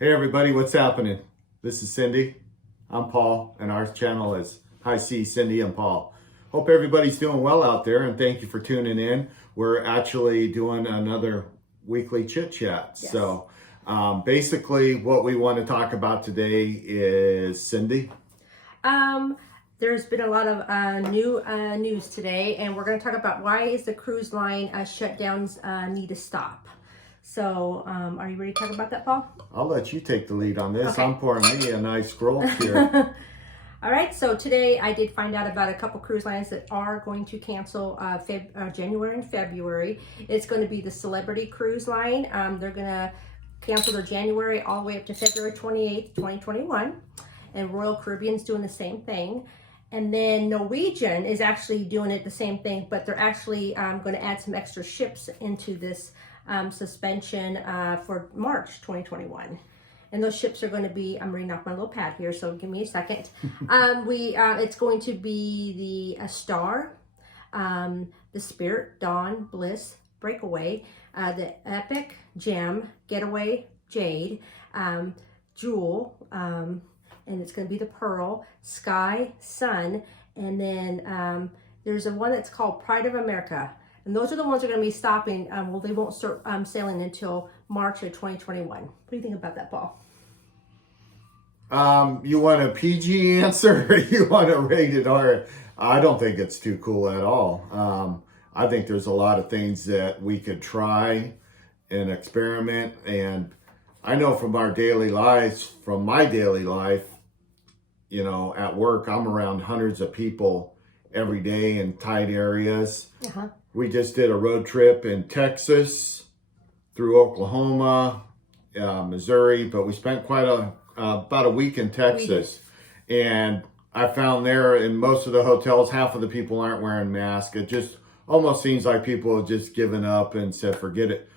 Hey everybody, what's happening? This is Cindy. I'm Paul, and our channel is Hi C, Cindy and Paul. Hope everybody's doing well out there, and thank you for tuning in. We're actually doing another weekly chit chat. Yes. So basically what we want to talk about today is Cindy. There's been a lot of new news today, and we're going to talk about why is the cruise line shutdowns need to stop. So, are you ready to talk about that, Paul? I'll let you take the lead on this. Okay. I'm pouring me a nice growth here. All right, so today I did find out about a couple cruise lines that are going to cancel January and February. It's going to be the Celebrity Cruise Line. They're going to cancel their January all the way up to February 28th, 2021. And Royal Caribbean's doing the same thing. And then Norwegian is actually doing it the same thing, but they're actually going to add some extra ships into this suspension for March 2021. And those ships are going to be, I'm reading off my little pad here, so give me a second. It's going to be the Star, the Spirit, Dawn, Bliss, Breakaway, the Epic, Gem, Getaway, Jade, Jewel, and it's going to be the Pearl, Sky, Sun, and then there's a one that's called Pride of America. And those are the ones that are going to be stopping. Well, they won't start sailing until March of 2021. What do you think about that, Paul? You want a PG answer or you want a rated R? I don't think it's too cool at all. I think there's a lot of things that we could try and experiment. And I know from our daily lives, from my daily life, you know, at work, I'm around hundreds of people every day in tight areas. Uh-huh. We just did a road trip in Texas through Oklahoma, Missouri, but we spent about a week in Texas. And I found there in most of the hotels, half of the people aren't wearing masks. It just almost seems like people have just given up and said, forget it.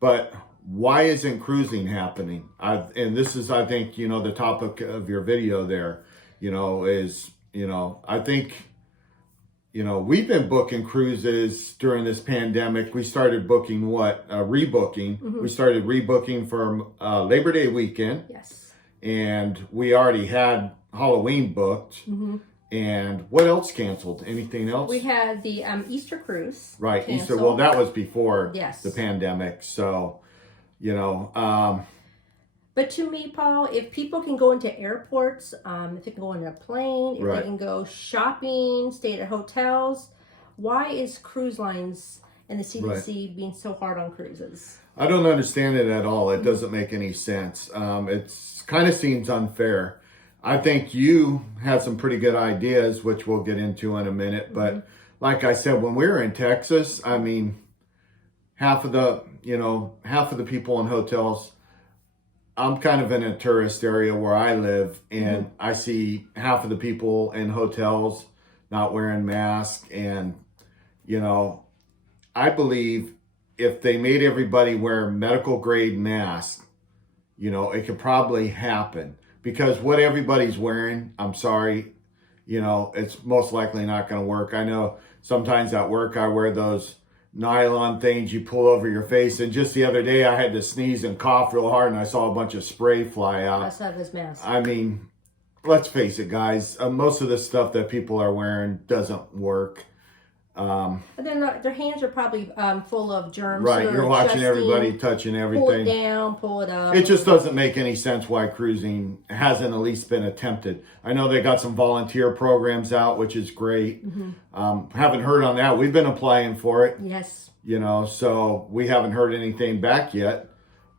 But why isn't cruising happening? And this is, I think, you know, the topic of your video there, you know, is, you know, I think, you know, we've been booking cruises during this pandemic. We started booking rebooking. Mm-hmm. We started rebooking for Labor Day weekend. Yes. And we already had Halloween booked. Mm-hmm. And what else canceled? Anything else? We had the Easter cruise. Right, canceled. Easter. Well, that was before Yes. the pandemic. So, you know. But to me, Paul, if people can go into airports, if they can go on a plane, if Right. they can go shopping, stay at hotels, why is cruise lines and the CDC being so hard on cruises? I don't understand it at all. It doesn't make any sense. It kind of seems unfair. I think you had some pretty good ideas, which we'll get into in a minute. But like I said, when we were in Texas, I mean, half of the people in hotels, I'm kind of in a tourist area where I live, and I see half of the people in hotels not wearing masks. And, you know, I believe if they made everybody wear medical grade masks, you know, it could probably happen. Because what everybody's wearing, I'm sorry, you know, it's most likely not going to work. I know sometimes at work I wear those nylon things you pull over your face, and just the other day I had to sneeze and cough real hard and I saw a bunch of spray fly out. Let's have his mask. I mean, let's face it, guys, most of the stuff that people are wearing doesn't work. But then their hands are probably full of germs. Right, so you're watching adjusting, everybody touching everything. Pull it down, pull it up. It just doesn't make any sense why cruising hasn't at least been attempted. I know they got some volunteer programs out, which is great. Haven't heard on that. We've been applying for it. Yes. You know, so we haven't heard anything back yet.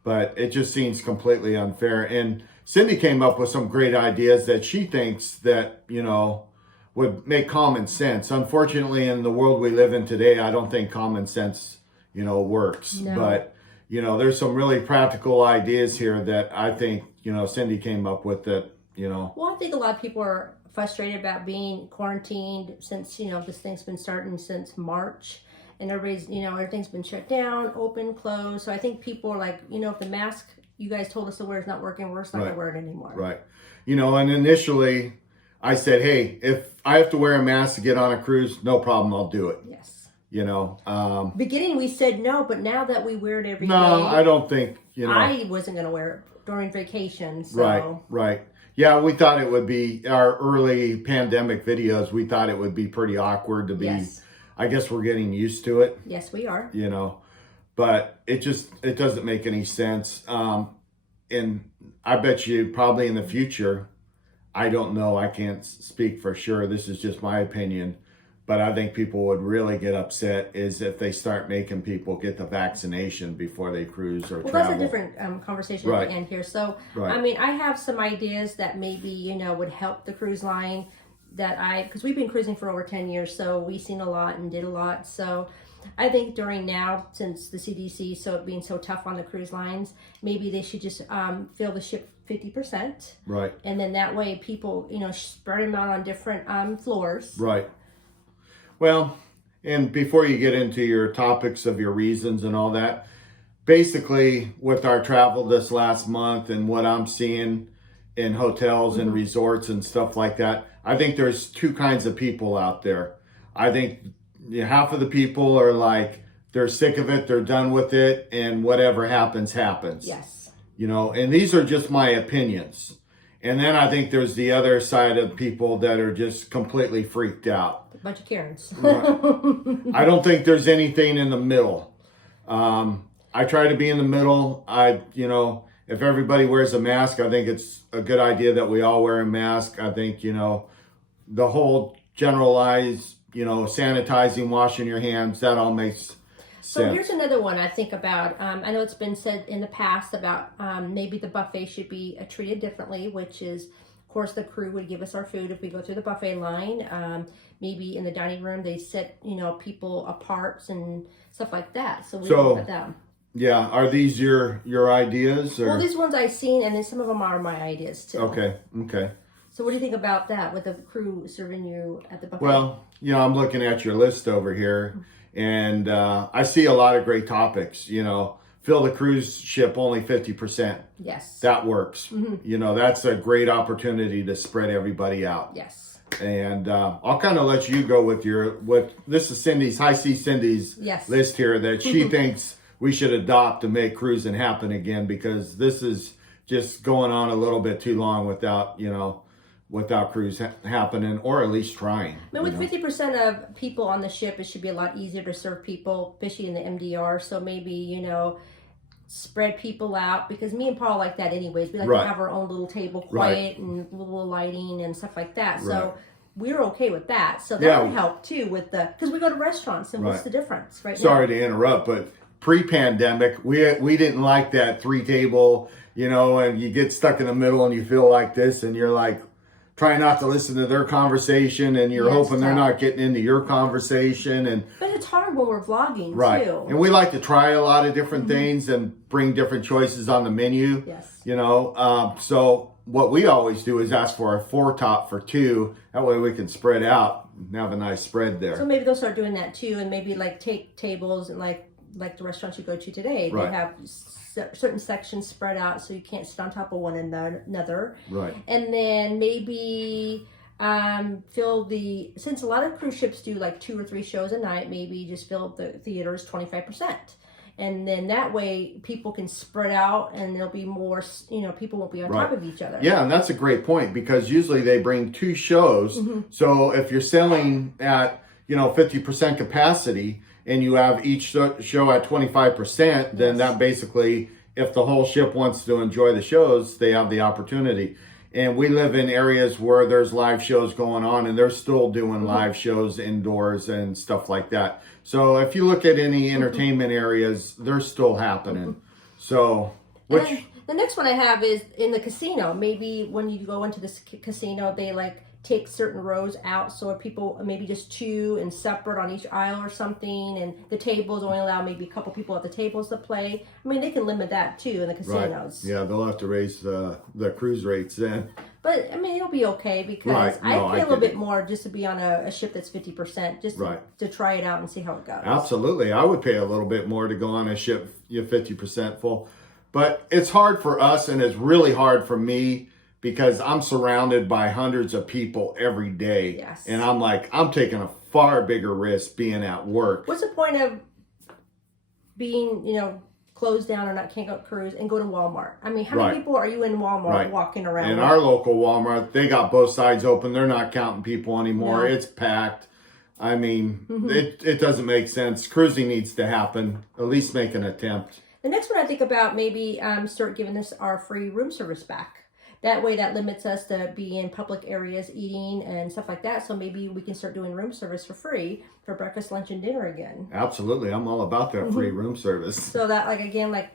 But it just seems completely unfair. And Cindy came up with some great ideas that she thinks that, you know, would make common sense. Unfortunately, in the world we live in today, I don't think common sense, you know, works. No. But, you know, there's some really practical ideas here that I think, you know, Cindy came up with that, you know. Well, I think a lot of people are frustrated about being quarantined since, you know, this thing's been starting since March. And everybody's, you know, everything's been shut down, open, closed. So I think people are like, you know, if the mask you guys told us to wear is not working, we're just not going to wear it anymore. Right. You know, and initially I said, hey, if I have to wear a mask to get on a cruise, no problem, I'll do it. Yes. You know, beginning we said no, but now that we wear it every day, no, I don't think, you know. I wasn't going to wear it during vacation. So. Right. Yeah, we thought it would be our early pandemic videos. We thought it would be pretty awkward to be. Yes. I guess we're getting used to it. Yes, we are. But it doesn't make any sense. And I bet you probably in the future, I don't know. I can't speak for sure. This is just my opinion. But I think people would really get upset is if they start making people get the vaccination before they cruise or travel. Well, that's a different conversation at the end here. So, Right. I mean, I have some ideas that maybe, would help the cruise line because we've been cruising for over 10 years. So we've seen a lot and did a lot. So I think during now, since the CDC being so tough on the cruise lines, maybe they should just fill the ship 50%. Right. And then that way people, spread them out on different floors. Right. Well, and before you get into your topics of your reasons and all that, basically with our travel this last month and what I'm seeing in hotels and resorts and stuff like that, I think there's two kinds of people out there. I think half of the people are like, they're sick of it, they're done with it, and whatever happens, happens. Yes. And these are just my opinions. And then I think there's the other side of people that are just completely freaked out. A bunch of Karens. I don't think there's anything in the middle. I try to be in the middle. If everybody wears a mask, I think it's a good idea that we all wear a mask. I think, the whole generalized, sanitizing, washing your hands, that all makes So sense. here's another one I think about. I know it's been said in the past about maybe the buffet should be treated differently, which is, of course, the crew would give us our food if we go through the buffet line. Maybe in the dining room they set, people apart and stuff like that. So we look at them. Yeah, are these your ideas? Or? Well, these ones I've seen, and then some of them are my ideas too. Okay. So what do you think about that with the crew serving you at the buffet? Well, I'm looking at your list over here. And I see a lot of great topics, fill the cruise ship only 50%. Yes. That works. That's a great opportunity to spread everybody out. Yes. And I'll kind of let you go with this is Cindy's list here that she thinks we should adopt to make cruising happen again, because this is just going on a little bit too long without cruise happening, or at least trying. I mean, with 50% of people on the ship, it should be a lot easier to serve people, especially in the MDR. So maybe, spread people out, because me and Paul like that anyways. We like to have our own little table, quiet and little lighting and stuff like that. So we're okay with that. So that would help too because we go to restaurants and what's the difference, right? Sorry to interrupt, but pre-pandemic, we didn't like that 3-table, and you get stuck in the middle and you feel like this and you're like, trying not to listen to their conversation, and you're hoping they're not getting into your conversation. But it's hard when we're vlogging too. And we like to try a lot of different things and bring different choices on the menu. Yes. So what we always do is ask for a 4-top for 2. That way we can spread out and have a nice spread there. So maybe they'll start doing that too, and maybe take tables and like the restaurants you go to today. They have certain sections spread out so you can't sit on top of one another. Right. And then maybe since a lot of cruise ships do like 2 or 3 shows a night, maybe just fill the theaters 25%. And then that way people can spread out and there'll be more, people won't be on top of each other. Yeah, and that's a great point, because usually they bring 2 shows. So if you're selling at, 50% capacity, and you have each show at 25%, then that basically, if the whole ship wants to enjoy the shows, they have the opportunity. And we live in areas where there's live shows going on, and they're still doing live shows indoors and stuff like that. So if you look at any entertainment areas, they're still happening. So, the next one I have is in the casino. Maybe when you go into this casino, they take certain rows out, so people maybe just 2 and separate on each aisle or something, and the tables only allow maybe a couple people at the tables to play. I mean, they can limit that too in the casinos. Yeah, they'll have to raise the cruise rates then. But I mean, it'll be okay, because I pay a little bit more just to be on a ship that's 50%, just to try it out and see how it goes. Absolutely, I would pay a little bit more to go on a ship 50% full. But it's hard for us, and it's really hard for me, because I'm surrounded by hundreds of people every day. Yes. And I'm taking a far bigger risk being at work. What's the point of being, closed down or not can't go cruise and go to Walmart. I mean, how Right. many people are you in Walmart Right. walking around? And our local Walmart, they got both sides open. They're not counting people anymore. No. It's packed. I mean, it doesn't make sense. Cruising needs to happen. At least make an attempt. The next one I think about maybe start giving us our free room service back. That way that limits us to be in public areas eating and stuff like that. So maybe we can start doing room service for free for breakfast, lunch, and dinner again. Absolutely. I'm all about that free room service. So that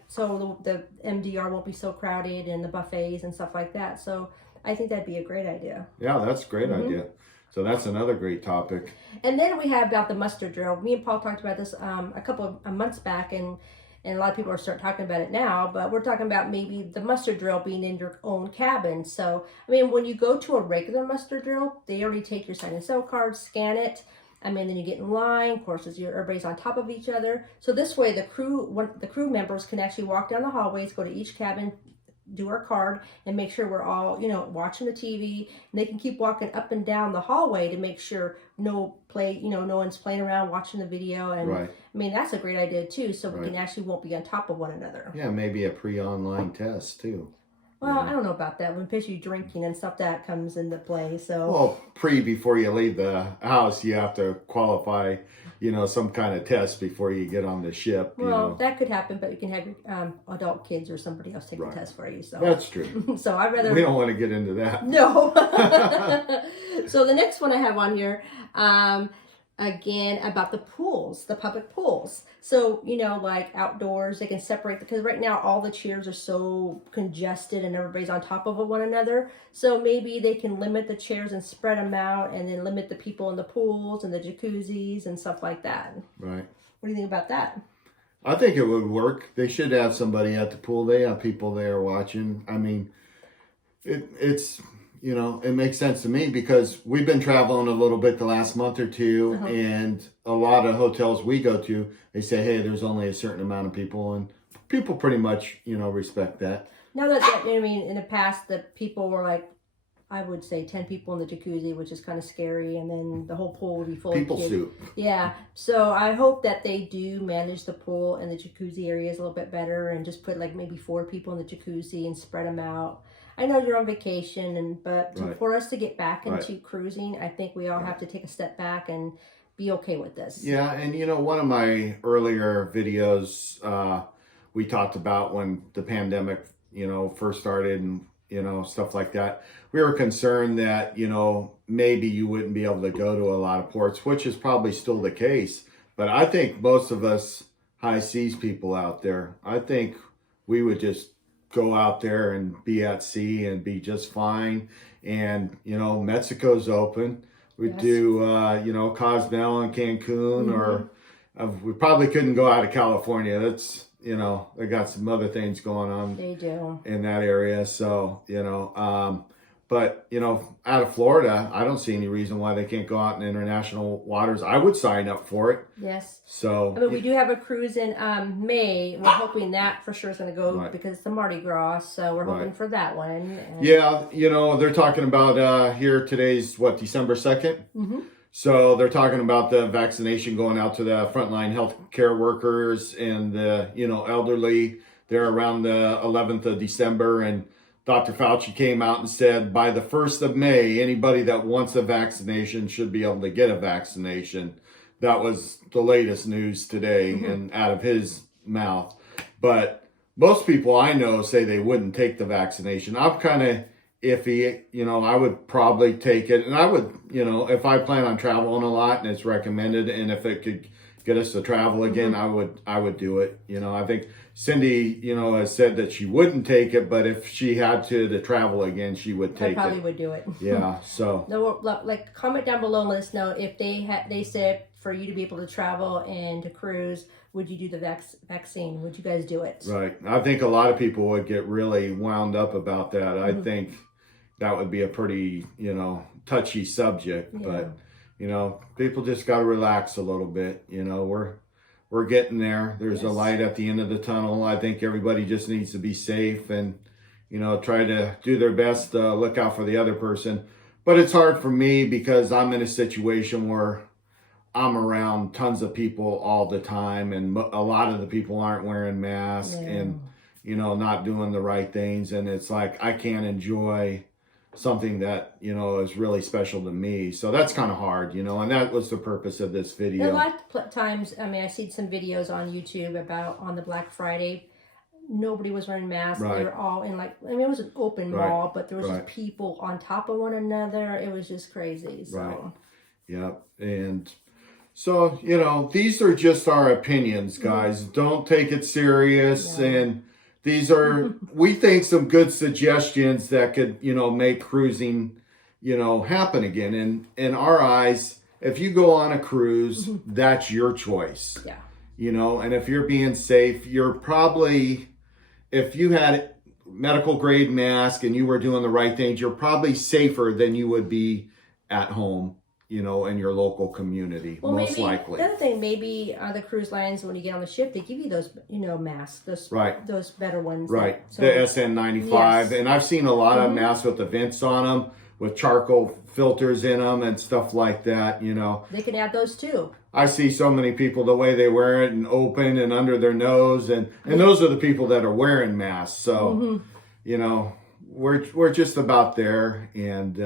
so the MDR won't be so crowded and the buffets and stuff like that. So I think that'd be a great idea. Yeah, that's a great idea. So that's another great topic. And then we have about the muster drill. Me and Paul talked about this a couple of months back, and a lot of people are starting talking about it now, but we're talking about maybe the muster drill being in your own cabin. So, I mean, when you go to a regular muster drill, they already take your sign and sell card, scan it. I mean, then you get in line. Of course, everybody's on top of each other. So this way, the crew members can actually walk down the hallways, go to each cabin, do our card, and make sure we're all, watching the TV. And they can keep walking up and down the hallway to make sure no one's playing around watching the video. And Right. I mean, that's a great idea too. So we Right. can actually won't be on top of one another. Yeah, maybe a pre-online test too. Well, I don't know about that. When especially drinking and stuff that comes into play. So Well, before you leave the house, you have to qualify, some kind of test before you get on the ship. that could happen, but you can have your adult kids or somebody else take the test for you. So That's true. so I'd rather We don't want to get into that. No. So the next one I have on here, again, about the pools, the public pools. So, like outdoors, they can separate, because right now all the chairs are so congested and everybody's on top of one another. So maybe they can limit the chairs and spread them out, and then limit the people in the pools and the jacuzzis and stuff like that. Right. What do you think about that? I think it would work. They should have somebody at the pool. They have people there watching. I mean, it's it makes sense to me, because we've been traveling a little bit the last month or two, and a lot of hotels we go to, they say, hey, there's only a certain amount of people, and people pretty much, respect that. Now in the past, the people were like, I would say 10 people in the jacuzzi, which is kind of scary, and then the whole pool would be full People of kids. soup. Yeah, so I hope that they do manage the pool and the jacuzzi areas a little bit better, and just put like maybe 4 people in the jacuzzi and spread them out. I know you're on vacation, but for us to get back into cruising, I think we all have to take a step back and be okay with this. Yeah, and one of my earlier videos, we talked about when the pandemic, first started, and stuff like that. We were concerned that, maybe you wouldn't be able to go to a lot of ports, which is probably still the case. But I think most of us high seas people out there, I think we would just go out there and be at sea and be just fine. And, Mexico's open. We do, Cozumel and Cancun, or we probably couldn't go out of California. That's, they got some other things going on. They do. In that area. So, but, out of Florida, I don't see any reason why they can't go out in international waters. I would sign up for it. Yes. So, I mean, we do have a cruise in May. We're hoping that for sure is going to go because it's the Mardi Gras. So we're hoping for that one. And yeah, they're talking about here today's December 2nd. Mm-hmm. So they're talking about the vaccination going out to the frontline healthcare workers and the, elderly. They're around the 11th of December, and Dr. Fauci came out and said by the 1st of May, anybody that wants a vaccination should be able to get a vaccination. That was the latest news today, and out of his mouth. But most people I know say they wouldn't take the vaccination. I'm kind of iffy. I would probably take it, and I would, if I plan on traveling a lot and it's recommended, and if it could get us to travel again, I would do it. I think Cindy, has said that she wouldn't take it, but if she had to travel again, she would take it. I probably would do it. Yeah. So no, like comment down below and let us know if they said for you to be able to travel and to cruise, would you do the vaccine? Would you guys do it? Right. I think a lot of people would get really wound up about that. I think that would be a pretty, touchy subject, but people just got to relax a little bit. We're getting there. There's a light at the end of the tunnel. I think everybody just needs to be safe and, try to do their best to look out for the other person. But it's hard for me because I'm in a situation where I'm around tons of people all the time, and a lot of the people aren't wearing masks and, you know, not doing the right things. And it's like, I can't enjoy something that, you know, is really special to me. So that's kind of hard, you know, and that was the purpose of this video. A lot of times, I mean, I've seen some videos on YouTube about on the Black Friday. Nobody was wearing masks. Right. They were all in, like, I mean, it was an open Right. mall, but there was Right. just people on top of one another. It was just crazy. So. Right. Yep. And so, you know, these are just our opinions, guys. Don't take it serious. And these are, we think, some good suggestions that could, you know, make cruising, you know, happen again. And in our eyes, if you go on a cruise, that's your choice. Yeah. You know, and if you're being safe, you're probably, if you had medical grade mask and you were doing the right things, you're probably safer than you would be at home, you know, in your local community, well, most maybe, likely. The other thing, maybe the cruise lines, when you get on the ship, they give you those, you know, masks, those better ones. Right. So, the SN95. Yes. And I've seen a lot of masks with the vents on them, with charcoal filters in them and stuff like that, you know. They can add those too. I see so many people, the way they wear it and open and under their nose. And those are the people that are wearing masks. So, you know, we're just about there. And,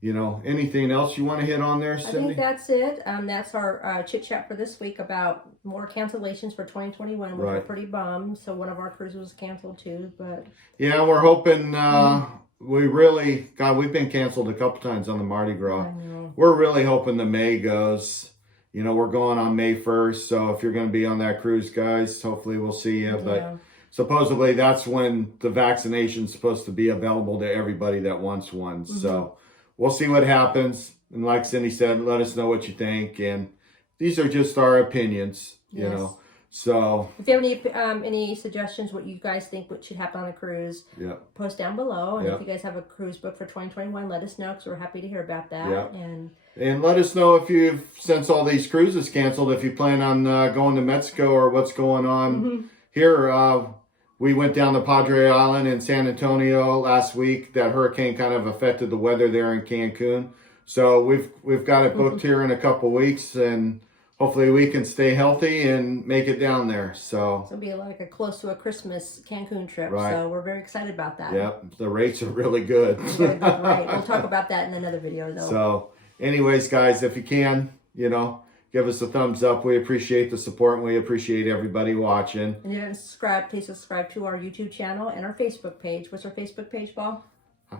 you know, anything else you want to hit on there, Cindy? I think that's it. That's our chit chat for this week about more cancellations for 2021. We're pretty bummed. So one of our cruises was canceled too. But yeah, we're hoping. We really, God, we've been canceled a couple times on the Mardi Gras. We're really hoping the May goes. You know, we're going on May 1st. So if you're going to be on that cruise, guys, hopefully we'll see you. But supposedly that's when the vaccination's supposed to be available to everybody that wants one. So we'll see what happens. And like Cindy said, let us know what you think. And these are just our opinions, you know. So if you have any suggestions, what you guys think what should happen on a cruise, post down below. And if you guys have a cruise book for 2021, let us know, because we're happy to hear about that. And let us know if you've, since all these cruises canceled, if you plan on going to Mexico or what's going on here. We went down to Padre Island in San Antonio last week. That hurricane kind of affected the weather there in Cancun. So we've got it booked here in a couple weeks, and hopefully we can stay healthy and make it down there. So it'll be like close to a Christmas Cancun trip. Right. So we're very excited about that. Yep, the rates are really good. Right. We'll talk about that in another video, though. So anyways, guys, if you can, you know, give us a thumbs up. We appreciate the support, and we appreciate everybody watching. And you subscribe, please subscribe to our YouTube channel and our Facebook page. What's our Facebook page, Paul?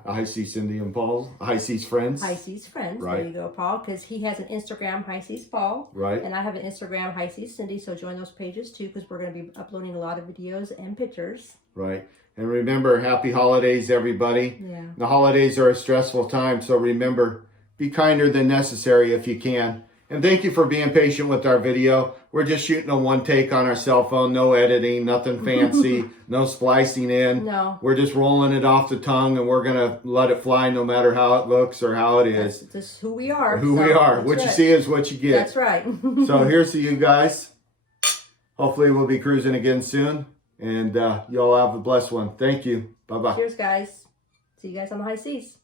I see Cindy and Paul. High Seas Friends. High Seas Friends. Right. There you go, Paul. Because he has an Instagram, High Seas Paul. Right. And I have an Instagram, High Seas Cindy. So join those pages too, because we're going to be uploading a lot of videos and pictures. Right. And remember, happy holidays, everybody. Yeah. The holidays are a stressful time, so remember, be kinder than necessary if you can. And thank you for being patient with our video. We're just shooting a one take on our cell phone, no editing, nothing fancy, no splicing in. No. We're just rolling it off the tongue, and we're going to let it fly no matter how it looks or how it is. That's who we are. We are. What you see is what you get. That's right. So here's to you guys. Hopefully we'll be cruising again soon. And y'all have a blessed one. Thank you. Bye-bye. Cheers, guys. See you guys on the high seas.